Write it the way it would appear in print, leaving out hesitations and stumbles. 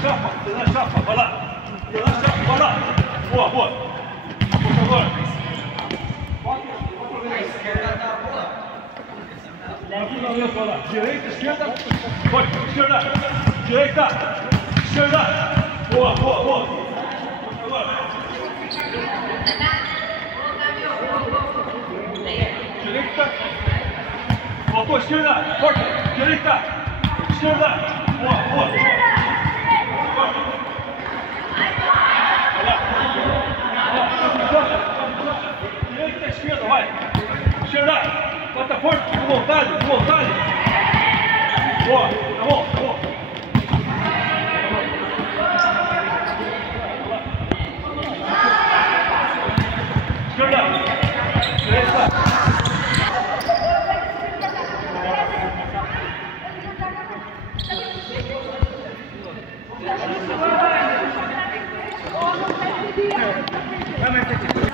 chapa, vai lá. Relaxa, vai lá. Boa, boa. Por favor. Direita, esquerda. Pode, esquerda. Direita. Esquerda. Boa, boa, boa. Por favor. Direita. Voltou, esquerda. Forte. Direita. Esquerda. Boa, boa. Direita, esquerda, vai. Esquerda. Bota forte, com vontade, com vontade. Boa, tá bom, tá bom. Esquerda. Direita. Vai,